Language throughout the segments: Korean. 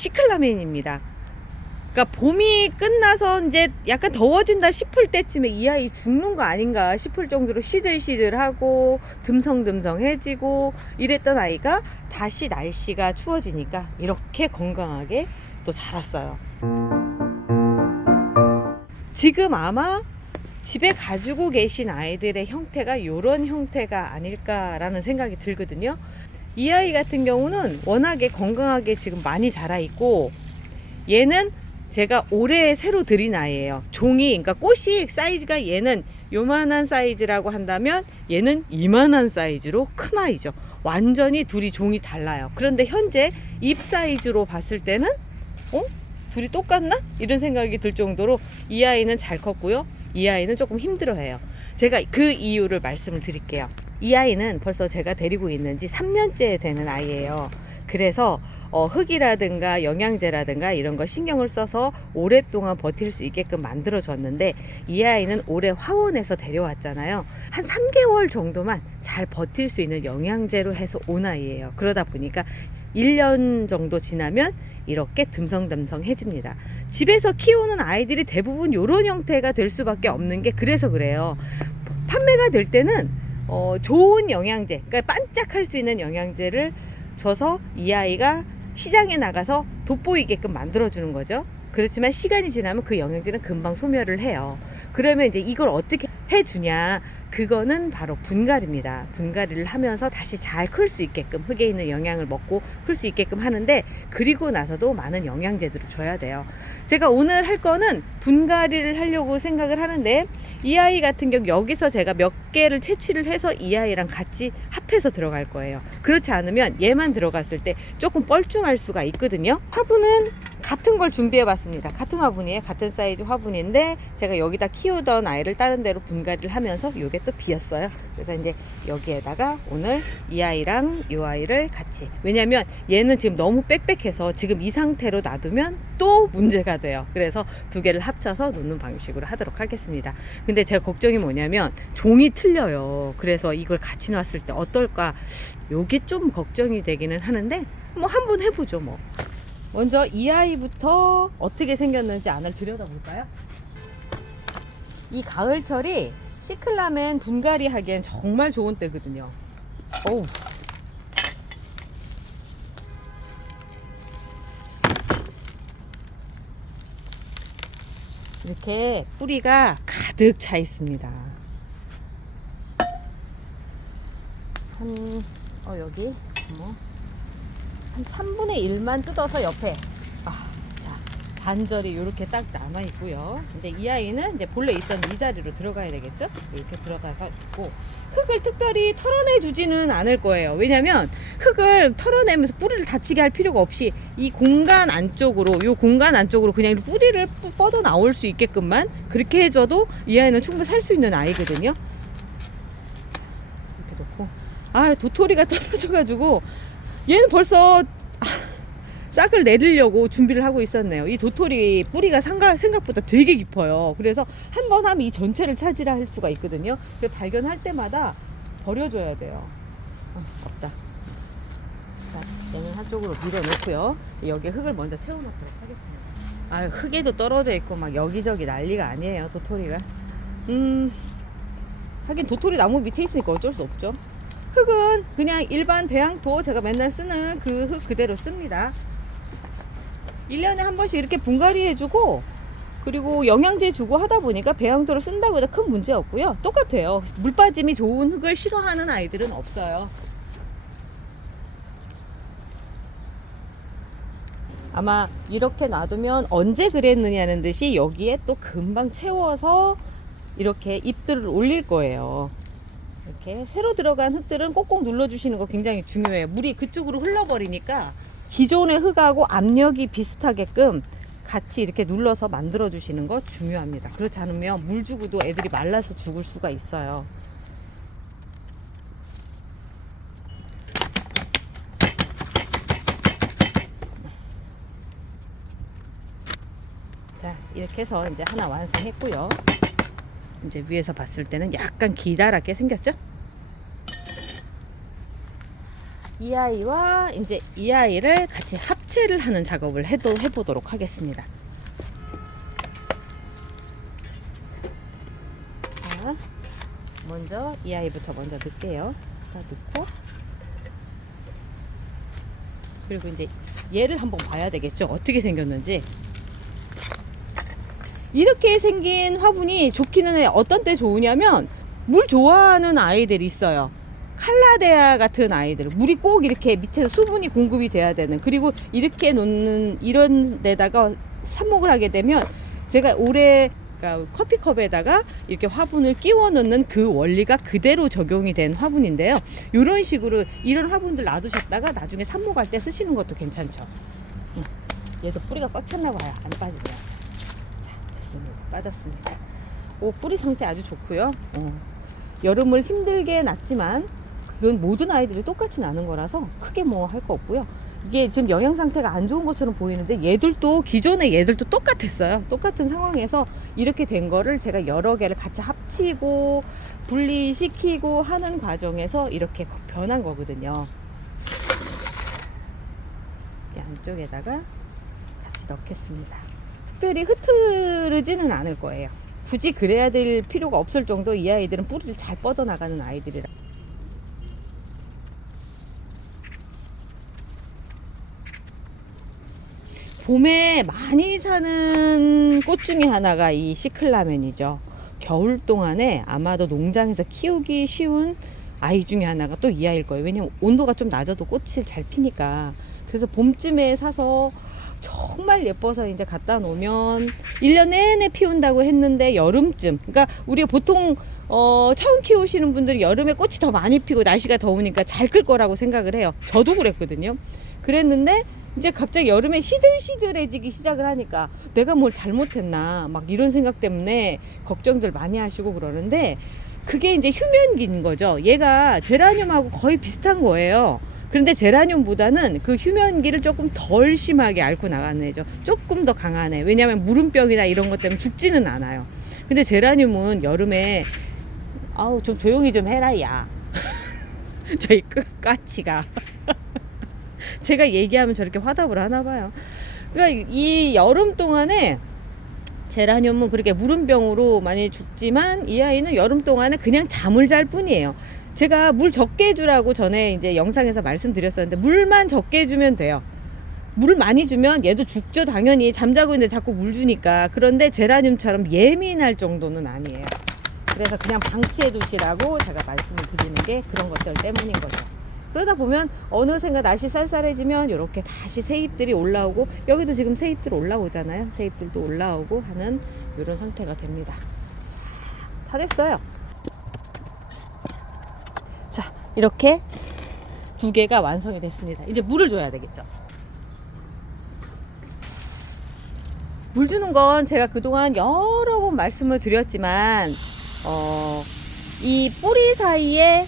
시클라멘입니다. 그러니까 봄이 끝나서 이제 약간 더워진다 싶을 때쯤에 이 아이 죽는 거 아닌가 싶을 정도로 시들시들하고 듬성듬성해지고 이랬던 아이가 다시 날씨가 추워지니까 이렇게 건강하게 또 자랐어요. 지금 아마 집에 가지고 계신 아이들의 형태가 이런 형태가 아닐까라는 생각이 들거든요. 이 아이 같은 경우는 워낙에 건강하게 지금 많이 자라 있고, 얘는 제가 올해 새로 들인 아이예요. 종이, 그러니까 꽃이 사이즈가 얘는 요만한 사이즈라고 한다면 얘는 이만한 사이즈로 큰 아이죠. 완전히 둘이 종이 달라요. 그런데 현재 잎 사이즈로 봤을 때는 둘이 똑같나? 이런 생각이 들 정도로 이 아이는 잘 컸고요. 이 아이는 조금 힘들어해요. 제가 그 이유를 말씀을 드릴게요. 이 아이는 벌써 제가 데리고 있는 지 3년째 되는 아이예요. 그래서 흙이라든가 영양제라든가 이런 걸 신경을 써서 오랫동안 버틸 수 있게끔 만들어줬는데, 이 아이는 올해 화원에서 데려왔잖아요. 한 3개월 정도만 잘 버틸 수 있는 영양제로 해서 온 아이예요. 그러다 보니까 1년 정도 지나면 이렇게 듬성듬성해집니다. 집에서 키우는 아이들이 대부분 이런 형태가 될 수밖에 없는 게 그래서 그래요. 판매가 될 때는 좋은 영양제, 그러니까 반짝할 수 있는 영양제를 줘서 이 아이가 시장에 나가서 돋보이게끔 만들어주는 거죠. 그렇지만 시간이 지나면 그 영양제는 금방 소멸을 해요. 그러면 이제 이걸 어떻게 해주냐, 그거는 바로 분갈이입니다. 분갈이를 하면서 다시 잘 클 수 있게끔, 흙에 있는 영양을 먹고 클 수 있게끔 하는데, 그리고 나서도 많은 영양제들을 줘야 돼요. 제가 오늘 할 거는 분갈이를 하려고 생각을 하는데, 이 아이 같은 경우 여기서 제가 몇 개를 채취를 해서 이 아이랑 같이 합해서 들어갈 거예요. 그렇지 않으면 얘만 들어갔을 때 조금 뻘쭘할 수가 있거든요. 화분은 같은 걸 준비해 봤습니다. 같은 화분이에요. 같은 사이즈 화분인데 제가 여기다 키우던 아이를 다른 데로 분갈이를 하면서 요게 또 비었어요. 그래서 이제 여기에다가 오늘 이 아이랑 이 아이를 같이, 왜냐면 얘는 지금 너무 빽빽해서 지금 이 상태로 놔두면 또 문제가 돼요. 그래서 두 개를 합쳐서 놓는 방식으로 하도록 하겠습니다. 근데 제가 걱정이 뭐냐면 종이 틀려요. 그래서 이걸 같이 놨을 때 어떨까, 요게 좀 걱정이 되기는 하는데 뭐 한번 해보죠 뭐. 먼저 이 아이부터 어떻게 생겼는지 안을 들여다볼까요? 이 가을철이 시클라멘 분갈이 하기엔 정말 좋은 때거든요. 어우. 이렇게 뿌리가 가득 차 있습니다. 여기 한 3분의 1만 뜯어서 옆에 자, 반절이 이렇게 딱 남아 있고요. 이제 이 아이는 이제 본래 있던 이 자리로 들어가야 되겠죠? 이렇게 들어가서 있고, 흙을 특별히 털어내 주지는 않을 거예요. 왜냐면 흙을 털어내면서 뿌리를 다치게 할 필요가 없이 이 공간 안쪽으로, 요 공간 안쪽으로 그냥 뿌리를 뻗어 나올 수 있게끔만 그렇게 해줘도 이 아이는 충분히 살 수 있는 아이거든요. 이렇게 놓고, 도토리가 떨어져가지고 얘는 벌써 싹을 내리려고 준비를 하고 있었네요. 이 도토리 뿌리가 생각보다 되게 깊어요. 그래서 한 번 하면 이 전체를 차지를 할 수가 있거든요. 그래서 발견할 때마다 버려줘야 돼요. 없다. 자, 얘는 한쪽으로 밀어놓고요. 여기에 흙을 먼저 채워놓도록 하겠습니다. 흙에도 떨어져 있고 막 여기저기 난리가 아니에요, 도토리가. 하긴 도토리 나무 밑에 있으니까 어쩔 수 없죠. 흙은 그냥 일반 배양토, 제가 맨날 쓰는 그 흙 그대로 씁니다. 1년에 한 번씩 이렇게 분갈이 해주고, 그리고 영양제 주고 하다 보니까 배양토를 쓴다고 해도 큰 문제 없고요. 똑같아요. 물 빠짐이 좋은 흙을 싫어하는 아이들은 없어요. 아마 이렇게 놔두면 언제 그랬느냐는 듯이 여기에 또 금방 채워서 이렇게 잎들을 올릴 거예요. 이렇게 새로 들어간 흙들은 꼭꼭 눌러주시는 거 굉장히 중요해요. 물이 그쪽으로 흘러버리니까 기존의 흙하고 압력이 비슷하게끔 같이 이렇게 눌러서 만들어 주시는 거 중요합니다. 그렇지 않으면 물 주고도 애들이 말라서 죽을 수가 있어요. 자, 이렇게 해서 이제 하나 완성했고요. 이제 위에서 봤을 때는 약간 기다랗게 생겼죠? 이 아이와 이제 이 아이를 같이 합쳐 합체를 하는 작업을 해보도록 하겠습니다. 자, 먼저 이 아이부터 먼저 넣을게요. 자, 넣고, 그리고 이제 얘를 한번 봐야 되겠죠. 어떻게 생겼는지. 이렇게 생긴 화분이 좋기는 해. 어떤 때 좋으냐면 물 좋아하는 아이들이 있어요. 칼라데아 같은 아이들, 물이 꼭 이렇게 밑에서 수분이 공급이 돼야 되는, 그리고 이렇게 놓는 이런 데다가 삽목을 하게 되면, 제가 올해 그러니까 커피컵에다가 이렇게 화분을 끼워 넣는 그 원리가 그대로 적용이 된 화분인데요. 이런 식으로 이런 화분들 놔두셨다가 나중에 삽목할 때 쓰시는 것도 괜찮죠. 얘도 뿌리가 꽉 찼나 봐요. 안 빠지네요. 자, 됐습니다. 빠졌습니다. 오, 뿌리 상태 아주 좋고요. 여름을 힘들게 났지만 그건 모든 아이들이 똑같이 나는 거라서 크게 뭐 할 거 없고요. 이게 지금 영양 상태가 안 좋은 것처럼 보이는데 얘들도 기존의 얘들도 똑같았어요. 똑같은 상황에서 이렇게 된 거를 제가 여러 개를 같이 합치고 분리시키고 하는 과정에서 이렇게 변한 거거든요. 이렇게 안쪽에다가 같이 넣겠습니다. 특별히 흐트르지는 않을 거예요. 굳이 그래야 될 필요가 없을 정도. 이 아이들은 뿌리를 잘 뻗어나가는 아이들이라. 봄에 많이 사는 꽃 중에 하나가 이 시클라멘이죠. 겨울 동안에 아마도 농장에서 키우기 쉬운 아이 중에 하나가 또 이 아이일 거예요. 왜냐면 온도가 좀 낮아도 꽃이 잘 피니까. 그래서 봄쯤에 사서 정말 예뻐서 이제 갖다 놓으면 1년 내내 피운다고 했는데 여름쯤, 그러니까 우리가 보통 처음 키우시는 분들이 여름에 꽃이 더 많이 피고 날씨가 더우니까 잘 클 거라고 생각을 해요. 저도 그랬거든요. 그랬는데 이제 갑자기 여름에 시들시들해지기 시작을 하니까 내가 뭘 잘못했나 막 이런 생각 때문에 걱정들 많이 하시고 그러는데, 그게 이제 휴면기인 거죠. 얘가 제라늄하고 거의 비슷한 거예요. 그런데 제라늄보다는 그 휴면기를 조금 덜 심하게 앓고 나가는 애죠. 조금 더 강한 애. 왜냐하면 무름병이나 이런 것 때문에 죽지는 않아요. 근데 제라늄은 여름에 아우 좀 조용히 좀 해라 야. 저희 까치가 제가 얘기하면 저렇게 화답을 하나 봐요. 그러니까 이 여름 동안에 제라늄은 그렇게 무름병으로 많이 죽지만 이 아이는 여름 동안에 그냥 잠을 잘 뿐이에요. 제가 물 적게 주라고 전에 이제 영상에서 말씀드렸었는데 물만 적게 주면 돼요. 물 많이 주면 얘도 죽죠. 당연히 잠자고 있는데 자꾸 물 주니까. 그런데 제라늄처럼 예민할 정도는 아니에요. 그래서 그냥 방치해 두시라고 제가 말씀을 드리는 게 그런 것들 때문인 거죠. 그러다 보면 어느샌가 날씨 쌀쌀해지면 이렇게 다시 새잎들이 올라오고, 여기도 지금 새잎들 올라오잖아요. 새잎들도 올라오고 하는 이런 상태가 됩니다. 자, 다 됐어요. 자, 이렇게 두 개가 완성이 됐습니다. 이제 물을 줘야 되겠죠. 물 주는 건 제가 그동안 여러 번 말씀을 드렸지만 이 뿌리 사이에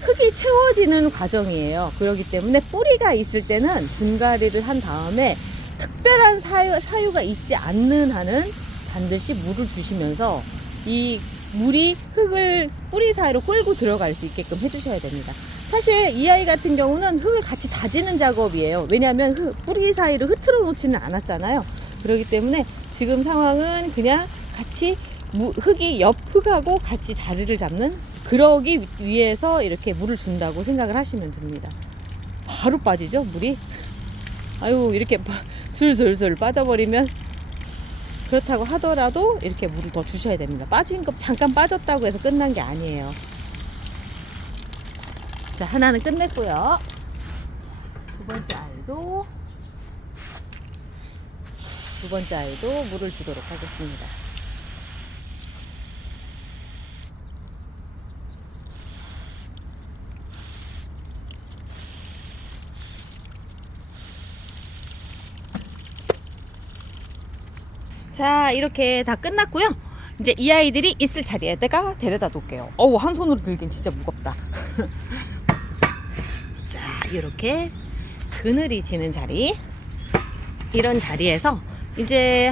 흙이 채워지는 과정이에요. 그렇기 때문에 뿌리가 있을 때는 분갈이를 한 다음에 특별한 사유가 있지 않는 한은 반드시 물을 주시면서 이 물이 흙을 뿌리 사이로 끌고 들어갈 수 있게끔 해주셔야 됩니다. 사실 이 아이 같은 경우는 흙을 같이 다지는 작업이에요. 왜냐하면 뿌리 사이를 흐트러 놓지는 않았잖아요. 그렇기 때문에 지금 상황은 그냥 같이 흙이 옆 흙하고 같이 자리를 잡는, 그러기 위해서 이렇게 물을 준다고 생각을 하시면 됩니다. 바로 빠지죠, 물이. 아유, 이렇게 술술술 빠져버리면, 그렇다고 하더라도 이렇게 물을 더 주셔야 됩니다. 빠진 거 잠깐 빠졌다고 해서 끝난 게 아니에요. 자, 하나는 끝냈고요. 두 번째 아이도 물을 주도록 하겠습니다. 자, 이렇게 다 끝났고요. 이제 이 아이들이 있을 자리에다가 데려다 놓을게요. 어우, 한 손으로 들긴 진짜 무겁다. 자, 이렇게 그늘이 지는 자리, 이런 자리에서 이제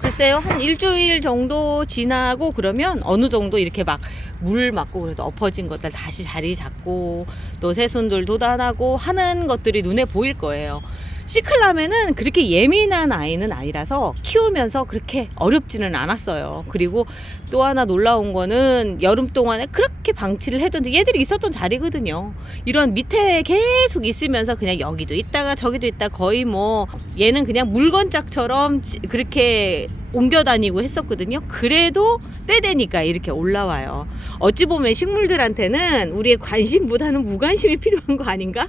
글쎄요, 한 일주일 정도 지나고 그러면 어느 정도 이렇게 막 물 맞고 그래도 엎어진 것들 다시 자리 잡고 또 새순들 돋아나고 하는 것들이 눈에 보일 거예요. 시클라멘은 그렇게 예민한 아이는 아니라서 키우면서 그렇게 어렵지는 않았어요. 그리고 또 하나 놀라운 거는 여름 동안에 그렇게 방치를 해뒀는데 얘들이 있었던 자리거든요. 이런 밑에 계속 있으면서 그냥 여기도 있다가 저기도 있다, 거의 뭐 얘는 그냥 물건짝처럼 그렇게 옮겨 다니고 했었거든요. 그래도 때 되니까 이렇게 올라와요. 어찌 보면 식물들한테는 우리의 관심보다는 무관심이 필요한 거 아닌가?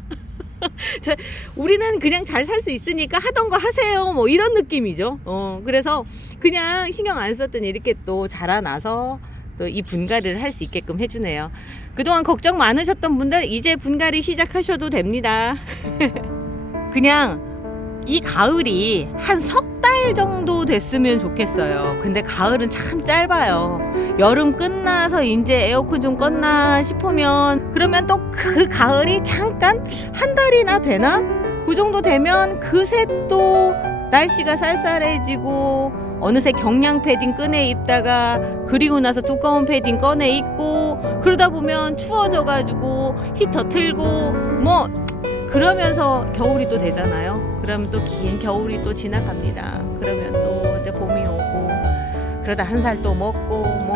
우리는 그냥 잘 살 수 있으니까 하던 거 하세요, 뭐 이런 느낌이죠. 그래서 그냥 신경 안 썼더니 이렇게 또 자라나서 또 이 분갈이를 할 수 있게끔 해주네요. 그동안 걱정 많으셨던 분들 이제 분갈이 시작하셔도 됩니다. 그냥 이 가을이 한 석 달 정도 됐으면 좋겠어요. 근데 가을은 참 짧아요. 여름 끝나서 이제 에어컨 좀 껐나 싶으면, 그러면 또 그 가을이 잠깐 한 달이나 되나? 그 정도 되면 그새 또 날씨가 쌀쌀해지고 어느새 경량 패딩 꺼내 입다가 그리고 나서 두꺼운 패딩 꺼내 입고 그러다 보면 추워져가지고 히터 틀고 뭐 그러면서 겨울이 또 되잖아요. 그러면 또 긴 겨울이 또 지나갑니다. 그러면 또 이제 봄이 오고 그러다 한 살 또 먹고 뭐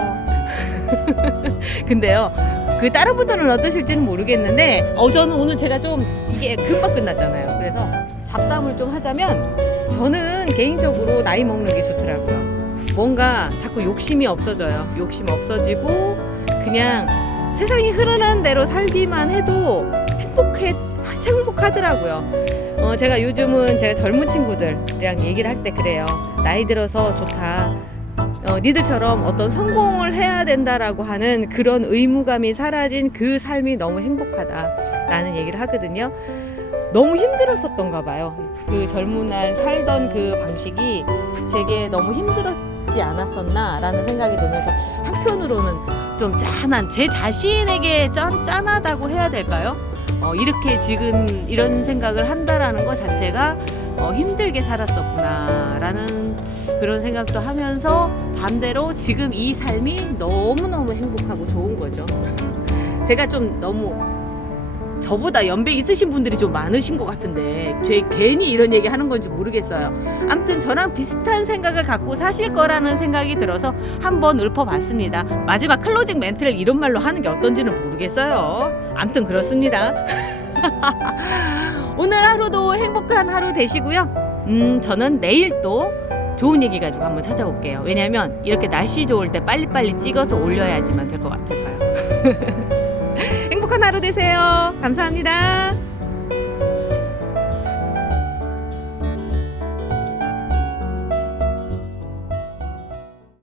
근데요, 그 다른 분들은 어떠실지는 모르겠는데 저는 오늘 제가 좀 이게 금방 끝났잖아요. 그래서 잡담을 좀 하자면 저는 개인적으로 나이 먹는 게 좋더라고요. 뭔가 자꾸 욕심이 없어져요. 욕심 없어지고 그냥 세상이 흐르는 대로 살기만 해도 행복하더라고요. 제가 요즘은 제가 젊은 친구들이랑 얘기를 할 때 그래요. 나이 들어서 좋다. 니들처럼 어떤 성공을 해야 된다라고 하는 그런 의무감이 사라진 그 삶이 너무 행복하다라는 얘기를 하거든요. 너무 힘들었었던가 봐요. 그 젊은 날 살던 그 방식이 제게 너무 힘들었지 않았었나라는 생각이 들면서 한편으로는 좀 짠한, 제 자신에게 짠하다고 해야 될까요? 이렇게 지금 이런 생각을 한다라는 것 자체가 힘들게 살았었구나 라는 그런 생각도 하면서 반대로 지금 이 삶이 너무너무 행복하고 좋은 거죠. 제가 좀 너무 저보다 연배 있으신 분들이 좀 많으신 것 같은데 괜히 이런 얘기 하는 건지 모르겠어요. 아무튼 저랑 비슷한 생각을 갖고 사실 거라는 생각이 들어서 한번 읊어봤습니다. 마지막 클로징 멘트를 이런 말로 하는 게 어떤지는 모르겠어요. 아무튼 그렇습니다. 오늘 하루도 행복한 하루 되시고요. 저는 내일 또 좋은 얘기 가지고 한번 찾아올게요. 왜냐면 이렇게 날씨 좋을 때 빨리빨리 찍어서 올려야지만 될 것 같아서요. 행복한 하루 되세요. 감사합니다.